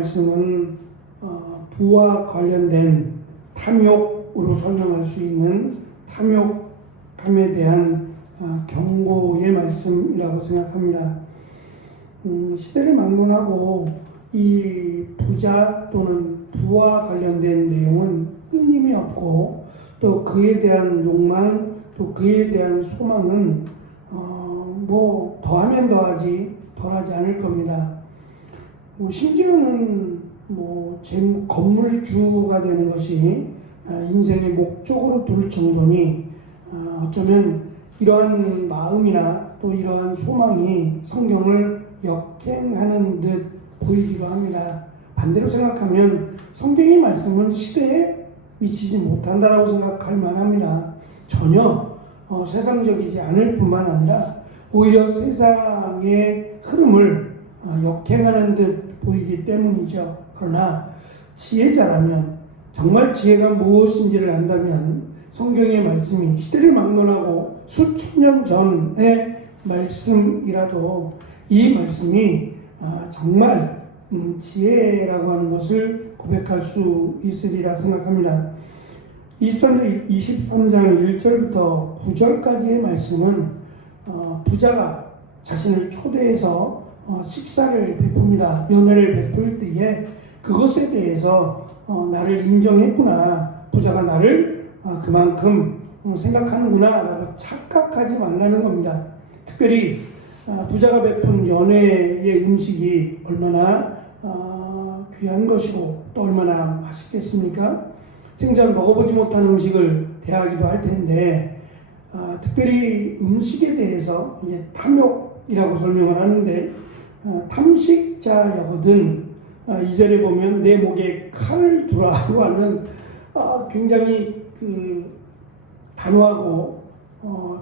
말씀은 부와 관련된 탐욕으로 설명할 수 있는 탐욕함에 대한 경고의 말씀이라고 생각합니다. 시대를 막론하고 이 부자 또는 부와 관련된 내용은 끊임이 없고 또 그에 대한 욕망 또 그에 대한 소망은 더하면 더하지 덜하지 않을 겁니다. 심지어는 건물주가 되는 것이 인생의 목적으로 둘 정도니 어쩌면 이러한 마음이나 또 이러한 소망이 성경을 역행하는 듯 보이기도 합니다. 반대로 생각하면 성경의 말씀은 시대에 미치지 못한다라고 생각할 만합니다. 전혀 세상적이지 않을 뿐만 아니라 오히려 세상의 흐름을 역행하는 듯 보이기 때문이죠. 그러나 지혜자라면 정말 지혜가 무엇인지를 안다면 성경의 말씀이 시대를 막론하고 수천 년 전의 말씀이라도 이 말씀이 정말 지혜라고 하는 것을 고백할 수 있으리라 생각합니다. 23장 1절부터 9절까지의 말씀은 부자가 자신을 초대해서 식사를 베풉니다. 연회를 베풀 때에 그것에 대해서 나를 인정했구나, 부자가 나를 그만큼 생각하는구나 라고 착각하지 말라는 겁니다. 특별히 부자가 베푼 연회의 음식이 얼마나 귀한 것이고 또 얼마나 맛있겠습니까? 생전 먹어보지 못한 음식을 대하기도 할 텐데 특별히 음식에 대해서 이제 탐욕이라고 설명을 하는데 탐식자여거든 2절에 보면 내 목에 칼을 두라고 하는 굉장히 단호하고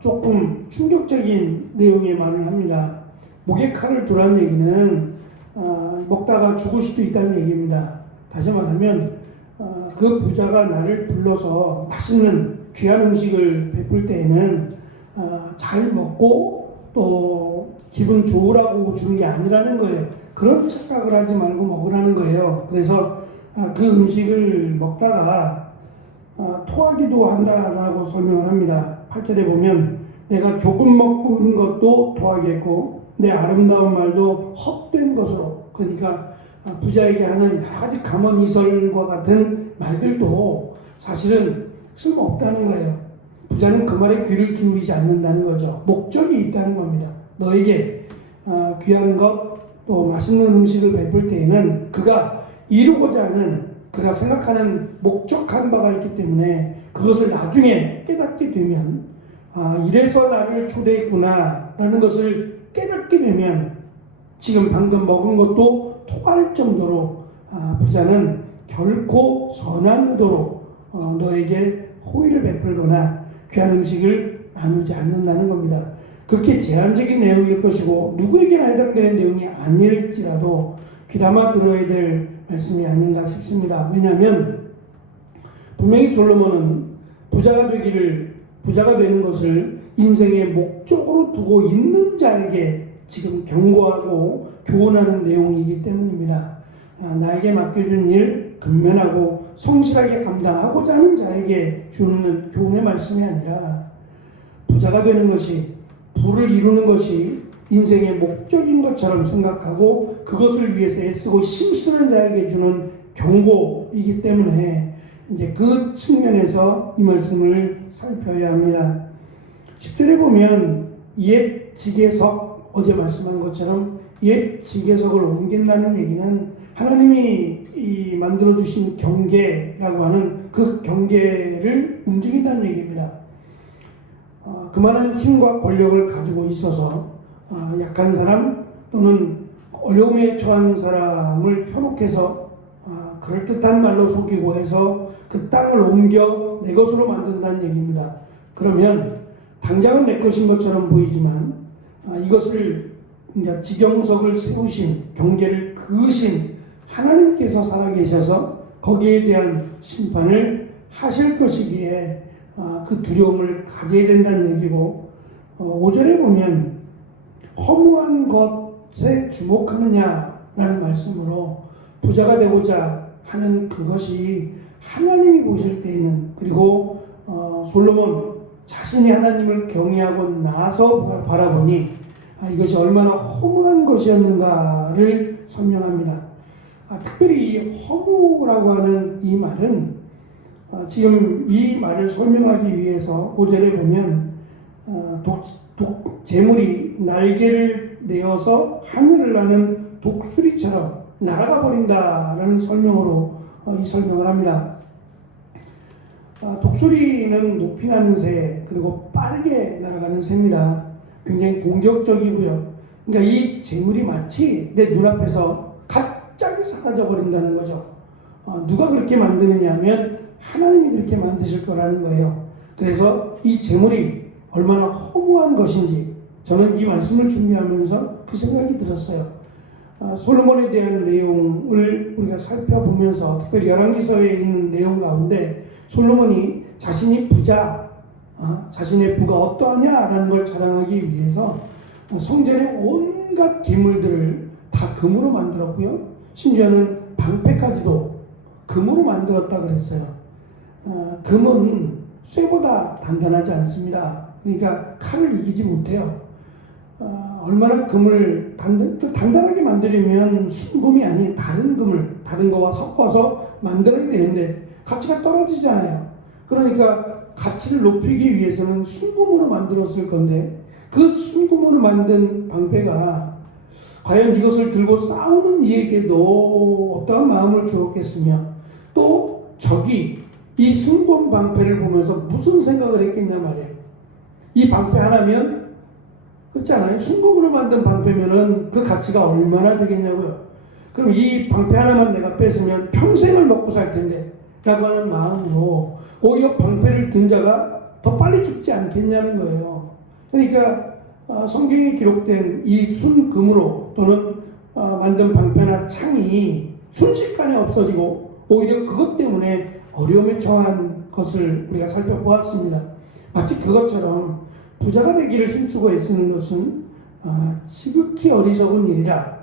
조금 충격적인 내용의 말을 합니다. 목에 칼을 두라는 얘기는 먹다가 죽을 수도 있다는 얘기입니다. 다시 말하면 그 부자가 나를 불러서 맛있는 귀한 음식을 베풀 때에는 잘 먹고 또 기분 좋으라고 주는 게 아니라는 거예요. 그런 착각을 하지 말고 먹으라는 거예요. 그래서 그 음식을 먹다가 토하기도 한다라고 설명을 합니다. 8절에 보면 내가 조금 먹은 것도 토하겠고 내 아름다운 말도 헛된 것으로, 그러니까 부자에게 하는 여러 가지 감언이설과 같은 말들도 사실은 쓸모없다는 거예요. 부자는 그 말에 귀를 기울이지 않는다는 거죠. 목적이 있다는 겁니다. 너에게 귀한 것 또 맛있는 음식을 베풀 때에는 그가 이루고자 하는 그가 생각하는 목적한 바가 있기 때문에 그것을 나중에 깨닫게 되면 이래서 나를 초대했구나 라는 것을 깨닫게 되면 지금 방금 먹은 것도 토할 정도로 부자는 결코 선한 의도로 너에게 호의를 베풀거나 귀한 음식을 나누지 않는다는 겁니다. 그렇게 제한적인 내용일 것이고 누구에게나 해당되는 내용이 아닐지라도 귀담아 들어야 될 말씀이 아닌가 싶습니다. 왜냐하면 분명히 솔로몬은 부자가 되는 것을 인생의 목적으로 두고 있는 자에게 지금 경고하고 교훈하는 내용이기 때문입니다. 나에게 맡겨준 일 근면하고 성실하게 감당하고자 하는 자에게 주는 교훈의 말씀이 아니라 부자가 되는 것이, 부를 이루는 것이 인생의 목적인 것처럼 생각하고 그것을 위해서 애쓰고 힘쓰는 자에게 주는 경고이기 때문에 이제 그 측면에서 이 말씀을 살펴야 합니다. 10절에 보면 옛 지계석, 어제 말씀한 것처럼 옛 지계석을 옮긴다는 얘기는 하나님이 만들어주신 경계라고 하는 그 경계를 움직인다는 얘기입니다. 그만한 힘과 권력을 가지고 있어서 약한 사람 또는 어려움에 처한 사람을 현혹해서 그럴듯한 말로 속이고 해서 그 땅을 옮겨 내 것으로 만든다는 얘기입니다. 그러면 당장은 내 것인 것처럼 보이지만 이것을 이제 지경석을 세우신, 경계를 그으신 하나님께서 살아계셔서 거기에 대한 심판을 하실 것이기에 그 두려움을 가져야 된다는 얘기고, 5절에 보면 허무한 것에 주목하느냐라는 말씀으로 부자가 되고자 하는 그것이 하나님이 보실 때에는, 그리고 솔로몬 자신이 하나님을 경외하고 나서 바라보니 이것이 얼마나 허무한 것이었는가를 설명합니다. 특별히 이 허무라고 하는 이 말은 지금 이 말을 설명하기 위해서 5절에 보면 재물이 날개를 내어서 하늘을 나는 독수리처럼 날아가 버린다라는 설명으로 이 설명을 합니다. 독수리는 높이 나는 새, 그리고 빠르게 날아가는 새입니다. 굉장히 공격적이고요. 그러니까 이 재물이 마치 내 눈앞에서 갑자기 사라져 버린다는 거죠. 누가 그렇게 만드느냐 하면 하나님이 그렇게 만드실 거라는 거예요. 그래서 이 재물이 얼마나 허무한 것인지 저는 이 말씀을 준비하면서 그 생각이 들었어요. 솔로몬에 대한 내용을 우리가 살펴보면서 특별히 열왕기서에 있는 내용 가운데 솔로몬이 자신이 부자, 자신의 부가 어떠하냐라는 걸 자랑하기 위해서 성전의 온갖 기물들을 다 금으로 만들었고요. 심지어는 방패까지도 금으로 만들었다 그랬어요. 금은 쇠보다 단단하지 않습니다. 그러니까 칼을 이기지 못해요. 얼마나 금을 단단하게 만들려면 순금이 아닌 다른 금을 다른 거와 섞어서 만들어야 되는데 가치가 떨어지잖아요. 그러니까 가치를 높이기 위해서는 순금으로 만들었을 건데 그 순금으로 만든 방패가 과연 이것을 들고 싸우는 이에게도 어떠한 마음을 주었겠으며 또 적이 이 순금 방패를 보면서 무슨 생각을 했겠냐 말이에요. 이 방패 하나면 그렇지 않아요? 순금으로 만든 방패면은 그 가치가 얼마나 되겠냐고요. 그럼 이 방패 하나만 내가 뺏으면 평생을 먹고 살 텐데 라고 하는 마음으로 오히려 방패를 든 자가 더 빨리 죽지 않겠냐는 거예요. 그러니까 성경에 기록된 이 순금으로 또는 만든 방패나 창이 순식간에 없어지고 오히려 그것 때문에 어려움에 처한 것을 우리가 살펴보았습니다. 마치 그것처럼 부자가 되기를 힘쓰고 애쓰는 것은 지극히 어리석은 일이라.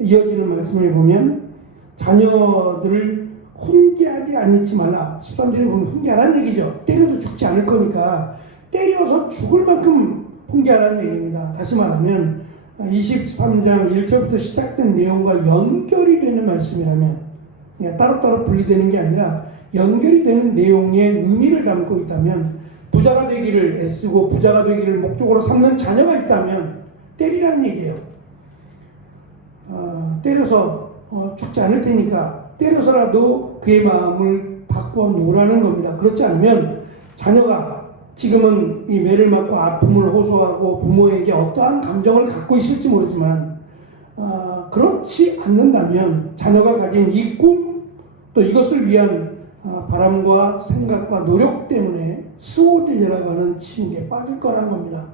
이어지는 말씀을 보면 자녀들을 훈계하지 않지 말라. 13절에 보면 훈계하라는 얘기죠. 때려도 죽지 않을 거니까 때려서 죽을 만큼 훈계하라는 얘기입니다. 다시 말하면 23장 1절부터 시작된 내용과 연결이 되는 말씀이라면 그냥 따로따로 분리되는 게 아니라 연결이 되는 내용의 의미를 담고 있다면 부자가 되기를 애쓰고 부자가 되기를 목적으로 삼는 자녀가 있다면 때리라는 얘기예요. 때려서 죽지 않을 테니까 때려서라도 그의 마음을 바꾸어 놓으라는 겁니다. 그렇지 않으면 자녀가 지금은 이 매를 맞고 아픔을 호소하고 부모에게 어떠한 감정을 갖고 있을지 모르지만 그렇지 않는다면 자녀가 가진 이 꿈 또 이것을 위한 바람과 생각과 노력 때문에 수호를 내려가는 지옥에 빠질 거라는 겁니다.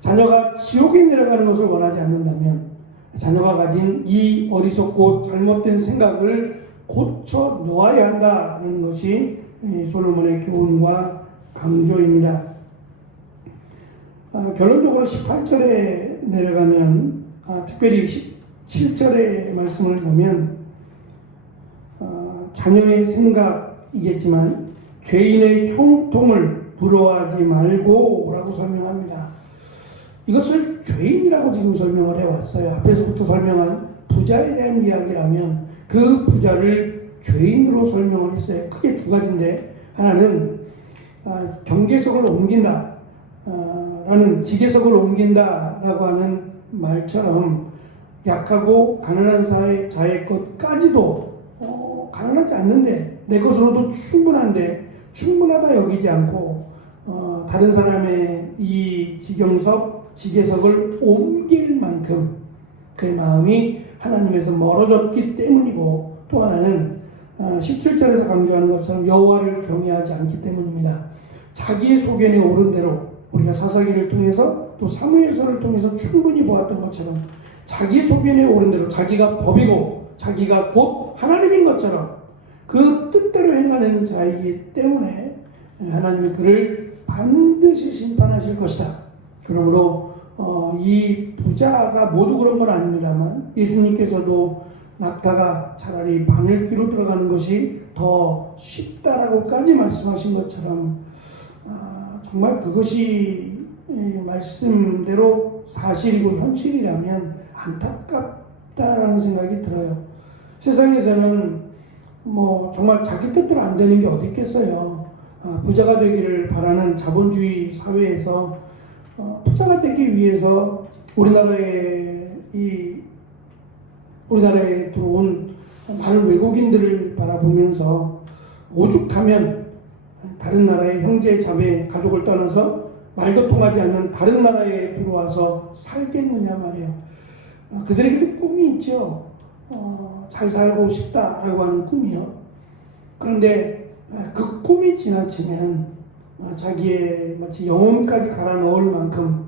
자녀가 지옥에 내려가는 것을 원하지 않는다면 자녀가 가진 이 어리석고 잘못된 생각을 고쳐 놓아야 한다는 것이 솔로몬의 교훈과 강조입니다. 결론적으로 18절에 내려가면 특별히 17절의 말씀을 보면 자녀의 생각이겠지만 죄인의 형통을 부러워하지 말고 라고 설명합니다. 이것을 죄인이라고 지금 설명을 해왔어요. 앞에서부터 설명한 부자에 대한 이야기라면 그 부자를 죄인으로 설명을 했어요. 크게 두 가지인데 하나는 경계석을 옮긴다 라는 지계석을 옮긴다 라고 하는 말처럼 약하고 가난한 자의 것까지도 가난하지 않는데 내 것으로도 충분한데 충분하다 여기지 않고 다른 사람의 이 지계석을 옮길 만큼 그의 마음이 하나님에서 멀어졌기 때문이고 또 하나는 17절에서 강조하는 것처럼 여호와를 경외하지 않기 때문입니다. 자기의 소견에 오른 대로 우리가 사사기를 통해서 또 사무엘서를 통해서 충분히 보았던 것처럼 자기 소견에 오른 대로 자기가 법이고 자기가 곧 하나님인 것처럼 그 뜻대로 행하는 자이기 때문에 하나님이 그를 반드시 심판하실 것이다. 그러므로 이 부자가 모두 그런 건 아닙니다만 예수님께서도 낙타가 차라리 바늘귀로 들어가는 것이 더 쉽다라고까지 말씀하신 것처럼 정말 그것이 말씀대로 사실이고 현실이라면 안타깝다라는 생각이 들어요. 세상에서는 뭐 정말 자기 뜻대로 안 되는 게 어디 있겠어요. 부자가 되기를 바라는 자본주의 사회에서 부자가 되기 위해서 우리나라에 들어온 많은 외국인들을 바라보면서 오죽하면 다른 나라의 형제, 자매, 가족을 떠나서 말도 통하지 않는 다른 나라에 들어와서 살겠느냐 말이에요. 그들에게도 꿈이 있죠. 잘 살고 싶다라고 하는 꿈이요. 그런데 그 꿈이 지나치면 자기의 마치 영혼까지 갈아 넣을 만큼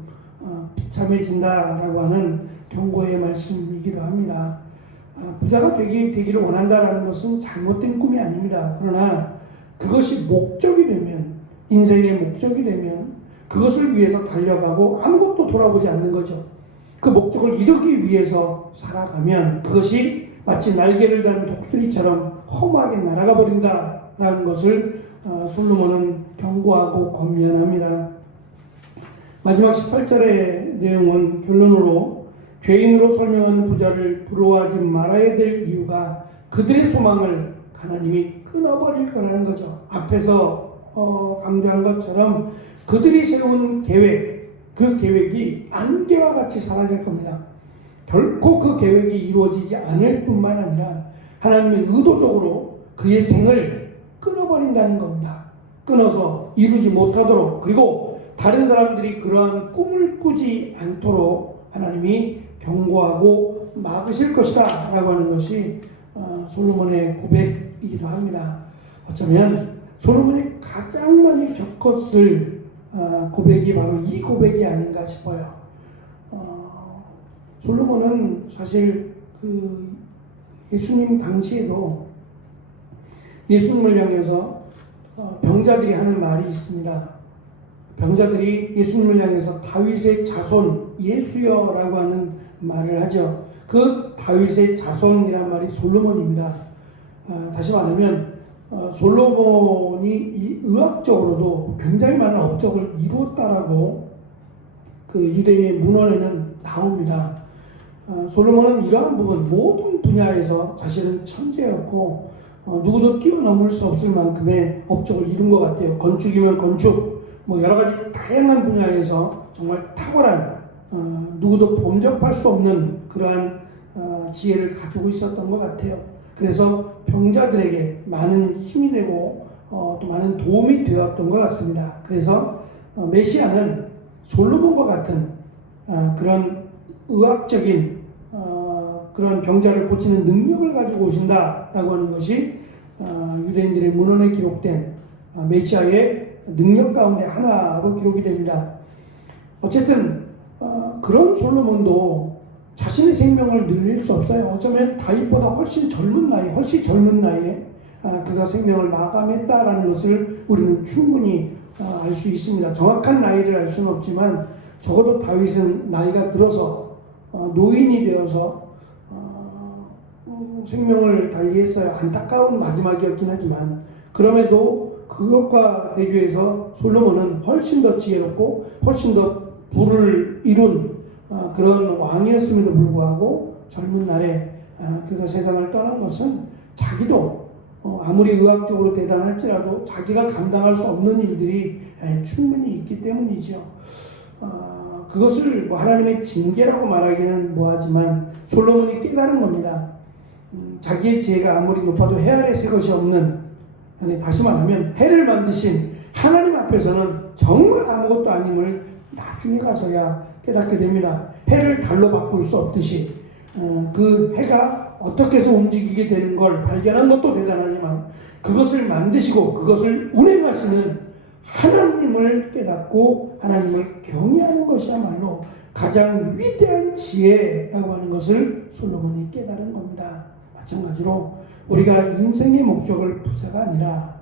비참해진다라고 하는 경고의 말씀이기도 합니다. 부자가 되기를 원한다라는 것은 잘못된 꿈이 아닙니다. 그러나 그것이 목적이 되면, 인생의 목적이 되면 그것을 위해서 달려가고 아무것도 돌아보지 않는 거죠. 그 목적을 이루기 위해서 살아가면 그것이 마치 날개를 단 독수리처럼 험하게 날아가 버린다라는 것을 솔로몬은 경고하고 권면합니다. 마지막 18절의 내용은 결론으로 죄인으로 설명한 부자를 부러워하지 말아야 될 이유가 그들의 소망을 하나님이 끊어버릴 거라는 거죠. 앞에서 강조한 것처럼 그들이 세운 계획, 그 계획이 안개와 같이 사라질 겁니다. 결코 그 계획이 이루어지지 않을 뿐만 아니라 하나님의 의도적으로 그의 생을 끊어버린다는 겁니다. 끊어서 이루지 못하도록, 그리고 다른 사람들이 그러한 꿈을 꾸지 않도록 하나님이 경고하고 막으실 것이다 라고 하는 것이 솔로몬의 고백이기도 합니다. 어쩌면 솔로몬이 가장 많이 겪었을 고백이 바로 이 고백이 아닌가 싶어요. 솔로몬은 사실 예수님 당시에도 예수님을 향해서 병자들이 하는 말이 있습니다. 병자들이 예수님을 향해서 다윗의 자손 예수여라고 하는 말을 하죠. 그 다윗의 자손이란 말이 솔로몬입니다. 다시 말하면 솔로몬이 의학적으로도 굉장히 많은 업적을 이루었다라고 그 유대인의 문헌에는 나옵니다. 솔로몬은 이러한 부분 모든 분야에서 사실은 천재였고 누구도 뛰어넘을 수 없을 만큼의 업적을 이룬 것 같아요. 건축이면 건축, 여러 가지 다양한 분야에서 정말 탁월한 누구도 범접할 수 없는 그러한 지혜를 가지고 있었던 것 같아요. 그래서 병자들에게 많은 힘이 되고 또 많은 도움이 되었던 것 같습니다. 그래서 메시아는 솔로몬과 같은 그런 의학적인 그런 병자를 고치는 능력을 가지고 오신다라고 하는 것이 유대인들의 문헌에 기록된 메시아의 능력 가운데 하나로 기록이 됩니다. 어쨌든 그런 솔로몬도 자신의 생명을 늘릴 수 없어요. 어쩌면 다윗보다 훨씬 젊은 나이에 그가 생명을 마감했다라는 것을 우리는 충분히 알 수 있습니다. 정확한 나이를 알 수는 없지만 적어도 다윗은 나이가 들어서 노인이 되어서 생명을 달리했어요. 안타까운 마지막이었긴 하지만 그럼에도 그것과 대비해서 솔로몬은 훨씬 더 지혜롭고 훨씬 더 부를 이룬 그런 왕이었음에도 불구하고 젊은 날에 그가 세상을 떠난 것은 자기도 아무리 의학적으로 대단할지라도 자기가 감당할 수 없는 일들이 충분히 있기 때문이죠. 그것을 하나님의 징계라고 말하기는 뭐하지만 솔로몬이 깨달은 겁니다. 자기의 지혜가 아무리 높아도 해 아래 새 것이 없는, 다시 말하면 해를 만드신 하나님 앞에서는 정말 아무것도 아님을 나중에 가서야 깨닫게 됩니다. 해를 달로 바꿀 수 없듯이 그 해가 어떻게 해서 움직이게 되는 걸 발견한 것도 대단하지만 그것을 만드시고 그것을 운행하시는 하나님을 깨닫고 하나님을 경외하는 것이야말로 가장 위대한 지혜라고 하는 것을 솔로몬이 깨달은 겁니다. 마찬가지로 우리가 인생의 목적을 부자가 아니라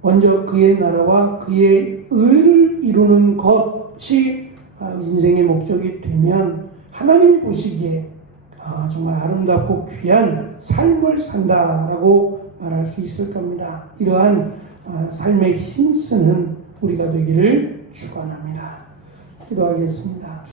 먼저 그의 나라와 그의 의를 이루는 것이 인생의 목적이 되면 하나님이 보시기에 정말 아름답고 귀한 삶을 산다라고 말할 수 있을 겁니다. 이러한 삶에 힘쓰는 우리가 되기를 축원합니다. 기도하겠습니다.